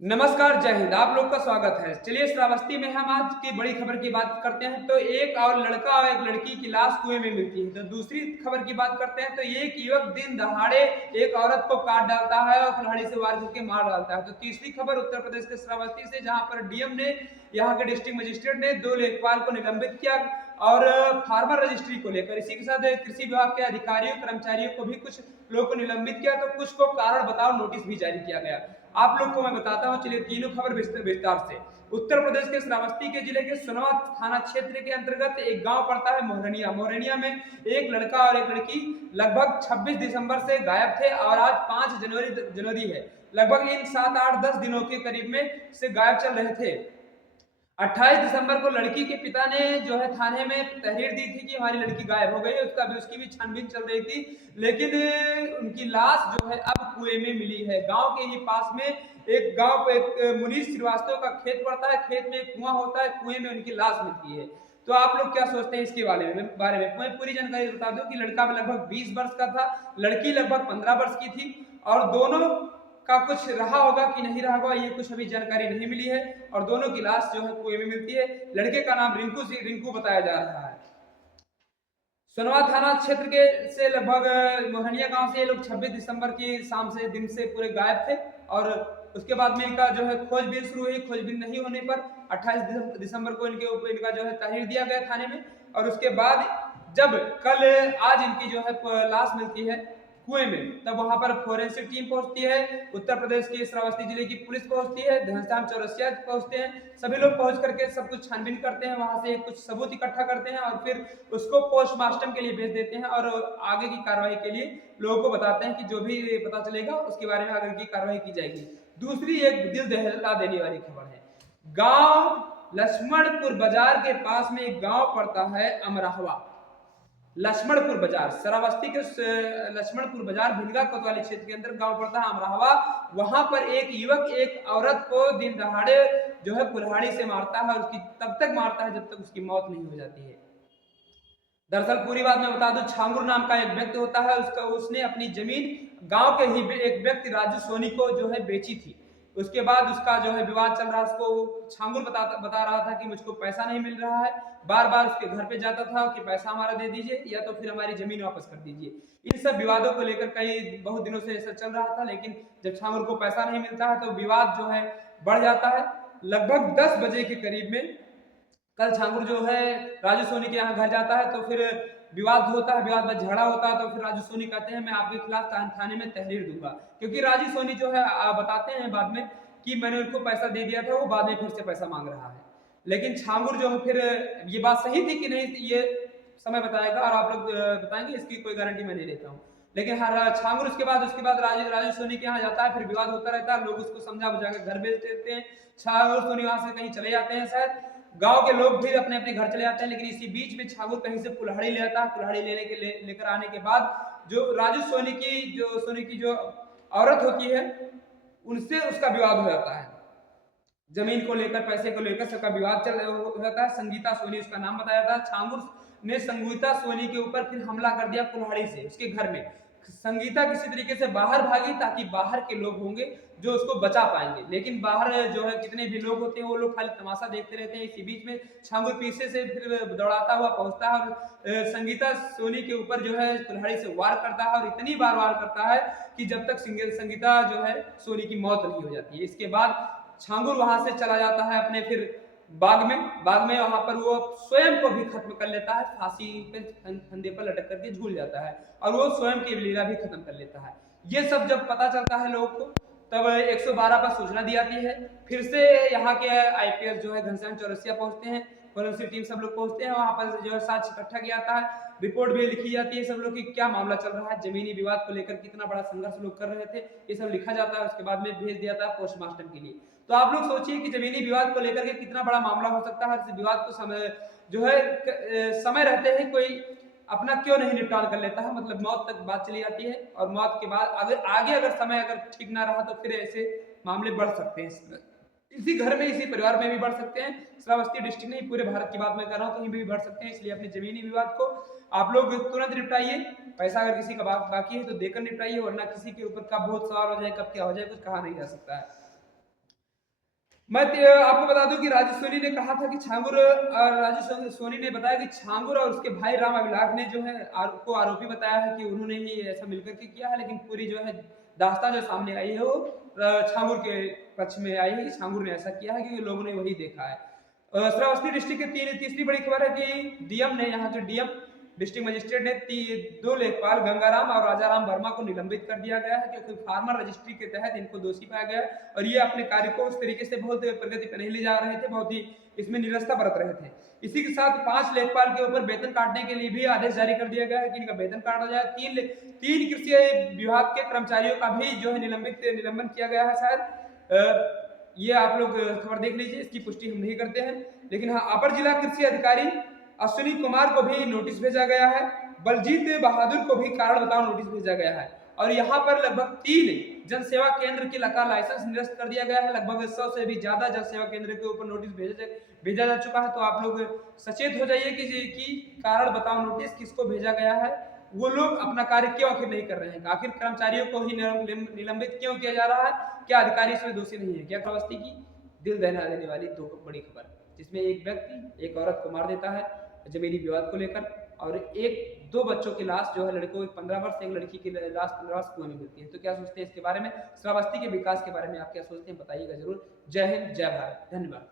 नमस्कार, जय हिंद। आप लोग का स्वागत है। चलिए श्रावस्ती में हम आज की बड़ी खबर की बात करते हैं। तो एक और लड़का और एक लड़की की लाश कुएं में मिलती है। तो दूसरी खबर की बात करते हैं तो एक युवक दिन दहाड़े एक औरत को काट डालता है और कुल्हाड़ी से वार करके मार डालता है। तो तीसरी खबर उत्तर प्रदेश के श्रावस्ती से, जहां पर डीएम ने, यहाँ के डिस्ट्रिक्ट मजिस्ट्रेट ने 2 लेखपाल को निलंबित किया और फार्मर रजिस्ट्री को लेकर इसी के साथ कृषि विभाग के अधिकारियों कर्मचारियों को भी कुछ लोगों को निलंबित किया, तो कुछ को कारण बताओ नोटिस भी जारी किया गया। आप लोग को मैं बताता हूं, चलिए तीनों खबर विस्तार से। उत्तर प्रदेश के श्रावस्ती के जिले के सोनवा थाना क्षेत्र के अंतर्गत एक गांव पड़ता है मोहरनिया। मोहरनिया में एक लड़का और एक लड़की लगभग 26 दिसंबर से गायब थे और आज 5 जनवरी है। लगभग इन 7-8-10 दिनों के करीब में से गायब चल रहे थे। 28 दिसंबर को लड़की के पिता ने जो है थाने में तहरीर दी थी कि हमारी लड़की गायब हो गई है। उसकी भी छानबीन चल रही थी, लेकिन उनकी लाश जो है अब कुएं में मिली है। गांव के ही पास में एक मुनीष श्रीवास्तव का खेत पड़ता है। खेत में एक कुआं होता है, कुएं में उनकी लाश मिलती है। तो आप लोग क्या सोचते हैं इसके बारे में मैं पूरी जानकारी बता दूं कि लड़का लगभग 20 वर्ष का था, लड़की लगभग 15 वर्ष की थी और दोनों का कुछ रहा होगा कि नहीं रहा होगा ये कुछ अभी जानकारी नहीं मिली है और दोनों की लाश जो है कुएं में मिलती है। लड़के का नाम रिंकू बताया जा रहा है। सोनवा थाना क्षेत्र के से लगभग मोहनिया गांव से ये लोग 26 दिसंबर की शाम से दिन से पूरे गायब थे और उसके बाद में इनका जो है खोजबीन शुरू हुई। खोजबीन नहीं होने पर 28 दिसंबर को इनके ऊपर इनका जो है तहरीर दिया गया थाने में और उसके बाद जब कल आज इनकी जो है लाश मिलती है कुएं में, तब वहां पर फोरेंसिक टीम पहुंचती है, उत्तर प्रदेश की श्रावस्ती जिले की पुलिस पहुंचती है, घनश्याम चौरसिया पहुंचते हैं। सभी लोग पहुंच करके सब कुछ छानबीन करते हैं, वहां से कुछ सबूत इकट्ठा करते हैं और फिर उसको पोस्टमार्टम के लिए भेज देते हैं और आगे की कार्रवाई के लिए लोगों को बताते हैं कि जो भी पता चलेगा उसके बारे में आगे की कार्रवाई की जाएगी। दूसरी एक दिल दहला देने वाली खबर है। गांव लक्ष्मणपुर बाजार के पास में एक गांव पड़ता है अमराहवा। लक्ष्मणपुर बाजार श्रावस्ती के लक्ष्मणपुर बाजार भिलगा कोतवाली क्षेत्र के अंदर गांव पड़ता है अमराहवा। वहां पर एक युवक एक औरत को दिन दहाड़े जो है कुल्हाड़ी से मारता है और उसकी तब तक मारता है जब तक उसकी मौत नहीं हो जाती है। दरअसल पूरी बात मैं बता दूं, छांगुर नाम का एक व्यक्ति होता है, उसने अपनी जमीन गांव के ही एक व्यक्ति राजू सोनी को जो है बेची थी। उसके बाद उसका जो है विवाद चल रहा है। उसको छांगुर बता रहा था कि मुझको पैसा नहीं मिल रहा है, बार बार उसके घर पे जाता था कि पैसा हमारा दे दीजिए या तो फिर हमारी जमीन वापस कर दीजिए। इन सब विवादों को लेकर कई बहुत दिनों से ऐसा चल रहा था, लेकिन जब छांगुर को पैसा नहीं मिलता है तो विवाद जो है बढ़ जाता है। लगभग 10 बजे के करीब में कल छांगुर जो है राजू सोनी के यहाँ घर जाता है, तो फिर विवाद होता है, विवाद में झगड़ा होता है। तो फिर राजू सोनी कहते हैं मैं आपके खिलाफ थाने में तहरीर दूंगा, क्योंकि राजू सोनी जो है बताते हैं बाद में कि मैंने उनको पैसा दे दिया था, वो बाद में फिर से पैसा मांग रहा है। लेकिन छांगुर जो है फिर ये बात सही थी कि नहीं थी ये समय बताएगा और आप लोग बताएंगे, इसकी कोई गारंटी मैं नहीं लेता हूँ। लेकिन हर छांगुर उसके बाद राजू सोनी के यहाँ जाता है, फिर विवाद होता रहता है, लोग उसको समझा बुझा कर घर भेज देते हैं। छांगुर सोनी वहां से कहीं चले जाते हैं, शायद गांव के लोग भी अपने अपने घर चले जाते हैं। लेकिन इसी बीच में छांगुर कहीं से कुल्हाड़ी ले आता है। कुल्हाड़ी लेकर आने के बाद जो राजू सोनी की जो औरत होती है उनसे उसका विवाद हो जाता है। जमीन को लेकर, पैसे को लेकर सबका विवाद चल हो जाता है। संगीता सोनी उसका नाम बताया था। छांगुर ने संगीता सोनी के ऊपर फिर हमला कर दिया कुल्हाड़ी से उसके घर में। संगीता किसी तरीके से बाहर भागी ताकि बाहर के लोग होंगे जो उसको बचा पाएंगे, लेकिन बाहर जो है कितने भी लोग होते हैं वो लोग खाली तमाशा देखते रहते हैं। इसी बीच में छांगुर पीछे से फिर दौड़ाता हुआ पहुंचता है और संगीता सोनी के ऊपर जो है कुल्हाड़ी से वार करता है और इतनी बार वार करता है कि जब तक संगीता जो है सोनी की मौत नहीं हो जाती है। इसके बाद छांगुर वहां से चला जाता है अपने फिर बाग में वहां पर वो स्वयं को भी खत्म कर लेता है, फांसी पे फंदे पर लटक करके झूल जाता है और वो स्वयं की लीला भी खत्म कर लेता है। ये सब जब पता चलता है लोगों को, तब 112 पर सूचना दी जाती है। फिर से यहाँ के आईपीएस जो है घनश्याम चौरसिया पहुंचते हैं, फोरेंसिक टीम सब लोग पहुंचते हैं। वहां पर जो है साक्ष्य इकट्ठा किया जाता है, रिपोर्ट भी लिखी जाती है सब लोग की क्या मामला चल रहा है, जमीनी विवाद को लेकर कितना बड़ा संघर्ष लोग कर रहे थे, ये सब लिखा जाता है। उसके बाद में भेज दिया जाता है पोस्टमार्टम के लिए। तो आप लोग सोचिए कि जमीनी विवाद को लेकर के कितना बड़ा मामला हो सकता है। इस विवाद को समय रहते हैं कोई अपना क्यों नहीं निपटान कर लेता है, मतलब मौत तक बात चली जाती है और मौत के बाद अगर समय ठीक ना रहा तो फिर ऐसे मामले बढ़ सकते हैं। इसी घर में, इसी परिवार में भी बढ़ सकते हैं। श्रावस्ती डिस्ट्रिक्ट नहीं, पूरे भारत की बात मैं कर रहा हूँ, कहीं भी बढ़ सकते हैं। इसलिए अपने जमीनी विवाद को आप लोग तुरंत निपटाइए। पैसा अगर किसी का बाकी है तो देकर निपटाइए, वरना किसी के ऊपर कब भूत सवार हो जाए, कब क्या हो जाए, कुछ कहा नहीं जा सकता है। आपको बता दूं कि राजू सोनी ने कहा था कि सोनी ने बताया कि छांगुर और उसके भाई राम अभिलाष ने जो है को आरोपी बताया है कि उन्होंने ही ऐसा मिलकर के किया है, लेकिन पूरी जो है दास्तान जो सामने आई है वो छांगुर के पक्ष में आई है कि छांगुर ने ऐसा किया है, क्योंकि लोगों ने वही देखा है। श्रावस्ती डिस्ट्रिक्ट की तीसरी बड़ी खबर है कि डीएम ने यहाँ जो डीएम डिस्ट्रिक्ट मजिस्ट्रेट ने 2 लेखपाल गंगाराम और राजाराम वर्मा को निलंबित कर दिया गया है, क्योंकि फार्मर रजिस्ट्री के तहत इनको दोषी पाया गया है और ये अपने कार्य को उस तरीके से बहुत प्रगति पर नहीं ले जा रहे थे, बहुत ही इसमें निरस्ता बरत रहे थे। इसी के साथ 5 लेखपाल के ऊपर वेतन काटने के लिए भी आदेश जारी कर दिया गया है कि इनका वेतन काटा जाए। 3 कृषि विभाग के कर्मचारियों का भी जो है निलंबन किया गया है। शायद ये आप लोग खबर देख लीजिए, इसकी पुष्टि हम नहीं करते हैं। लेकिन हाँ, अपर जिला कृषि अधिकारी अश्विनी कुमार को भी नोटिस भेजा गया है, बलजीत बहादुर को भी कारण बताओ नोटिस भेजा गया है और यहाँ पर लगभग 3 जन सेवा केंद्र की लाइसेंस निरस्त कर दिया गया है। लगभग 100 से भी ज्यादा जन सेवा केंद्र के ऊपर नोटिस भेजा जा चुका है। तो आप लोग सचेत हो जाइए कि कारण बताओ नोटिस किसको भेजा गया है, वो लोग अपना कार्य क्यों आखिर नहीं कर रहे हैं, आखिर कर्मचारियों को ही निलंबित क्यों किया जा रहा है, क्या अधिकारी इसमें दोषी नहीं है। क्या श्रावस्ती की दिल दहला देने वाली 2 बड़ी खबर, जिसमें एक व्यक्ति एक औरत को मार देता है जमीनी विवाद को लेकर और 2 बच्चों की लाश जो है, लड़कों की 15 वर्ष, एक लड़की की लाश 15 वर्ष कुएं में मिलती है। तो क्या सोचते हैं इसके बारे में, श्रावस्ती के विकास के बारे में आप क्या सोचते हैं, बताइएगा जरूर। जय हिंद, जय भारत, धन्यवाद।